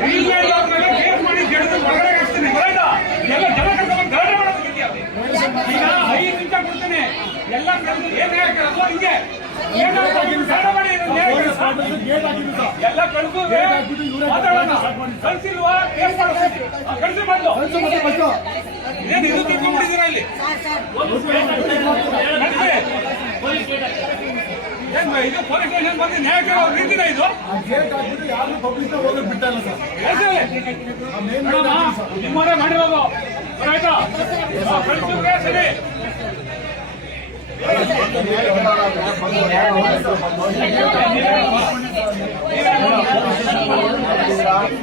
ಮಾಡಿ ಹೊರಗಡೆ ಹಾಕ್ತೀನಿ ಎಲ್ಲ ಜನ ಕರ್ಕೊಂಡು ಗಲಾಟೆ ಮಾಡೋದಕ್ಕೆ ಈಗ 5 ನಿಮಿಷ ಕೊಡ್ತೀನಿ ಎಲ್ಲ ಏನ್ ಹೇಳ್ತಾರಲ್ಲ ಹಿಂಗೆ ಎಲ್ಲ ಕಳಿಸು ಮಾತಾಡೋಣ ಕಳಿಸಿಲ್ವಾ ಕಳಿಸಿ ಬಂದು ಏನ್ ಇದು ತಿಳ್ಕೊಂಡ್ಬಿಟ್ಟಿದ್ದೀರಾ ಇಲ್ಲಿ ಇದು ಪೊಲೀಸ್ ಸ್ಟೇಷನ್ ಬಂದು ನ್ಯಾಯ ಕೇಳೋ ರೀತಿನ ಇದು ನಿಮ್ಮವರೇ ಮಾಡಿರೋದು ಆಯ್ತಾ ಕಳಿಸಿದ್ರೆ ಸರಿ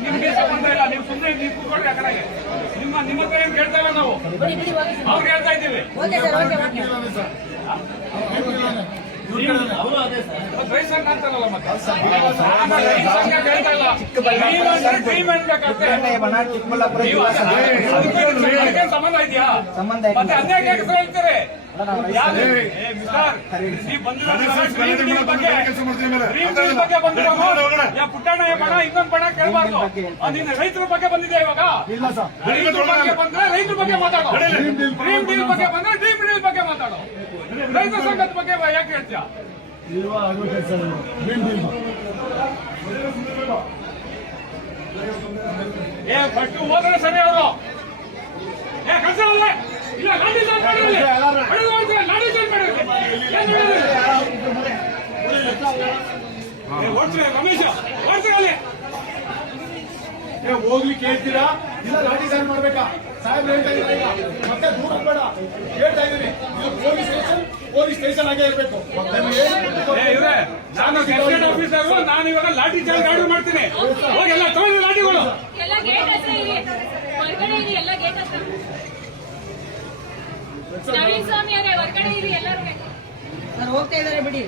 ನಿಮ್ಗೆ ಸಂಬಂಧ ಇಲ್ಲ ನೀವು ಸುಮ್ಮನೆ ನೀವು ಕೂತ್ಕೊಳ್ಳಿ ಆ ಕಡೆಗೆ ನಿಮ್ಮ ಹತ್ರ ಏನ್ ಕೇಳ್ತಾ ಇಲ್ಲ ನಾವು ಅವ್ರಿಗೆ ಹೇಳ್ತಾ ಇದ್ದೀವಿ ರೈಸಂಗ ಅಂತಾರಲ್ಲ ಮತ್ತೆ ಹೇಳ್ತಾ ಇಲ್ಲ ಸಂಬಂಧ ಇದೆಯಾ ಮತ್ತೆ ಅನ್ಯಾಯ ಹೇಳ್ತಾರೆ ಪುಟ್ಟಣ್ಣ ಬಣ ಇನ್ನೊಂದು ಬಣ ಕೇಳಬಾರ್ದು ನೀನು ರೈತರ ಬಗ್ಗೆ ಬಂದಿದೆ ಇವಾಗ ರೈತರ ಬಗ್ಗೆ ಬಂದ್ರೆ ರೈತರ ಬಗ್ಗೆ ಮಾತಾಡೋ ಡ್ರೀಮ್ ಡೀಲ್ ಬಗ್ಗೆ ಬಂದ್ರೆ ಡ್ರೀಮ್ ಡೀಲ್ ಬಗ್ಗೆ ಮಾತಾಡೋ ರೈತ ಸಂಘದ ಬಗ್ಗೆ ಯಾಕೆ ಹೇಳ್ತೀಯ ಫಸ್ಟ್ ಹೋದ್ರೆ ಸರಿ ಅವರು ಕಳ್ಸಲ್ಲ ಇಲ್ಲ ಲಾಠಿ ಚಾರ್ಜ್ ಮಾಡಿರಲಿ ಲಾಠಿ ಚಾರ್ಜ್ ಮಾಡಿರಲಿ ಓಡ್ತೀರಾ ರಮೇಶ ಓಡ್ತೀರಲ್ಲಿ ಹೋಗ್ಲಿಕ್ಕೆ ಹೇಳ್ತೀರಾ ಇಲ್ಲ ಲಾಠಿ ಚಾರ್ಜ್ ಮಾಡ್ಬೇಕಾ ಸಾಹೇಬ್ರು ಹೇಳ್ತಾ ಇದ್ದಾರೆ ಈಗ ಮತ್ತೆ ದೂರ ಬೇಡ ಹೇಳ್ತಾ ಇದ್ದೀನಿ ಇದು ಪೊಲೀಸ್ ಸ್ಟೇಷನ್ ಆಗೇ ಇರ್ಬೇಕು ನಾನು ಗೆಸ್ಟೆಡ್ ಆಫೀಸರ್ ನಾನು ಇವಾಗ ಲಾಠಿ ಚಾರ್ಜ್ ಆರ್ಡರ್ ಮಾಡ್ತೀನಿ ಹೋಗಿ ಎಲ್ಲ ತಗೊಳ್ಳಿ ಲಾಠಿಗಳು ನವೀನ್ ಸ್ವಾಮಿ ಅವರೇ ಹೊರಗಡೆ ಇರಿ ಎಲ್ಲರೂ ಸರ್ ಹೋಗ್ತಾ ಇದ್ದಾರೆ ಬಿಡಿ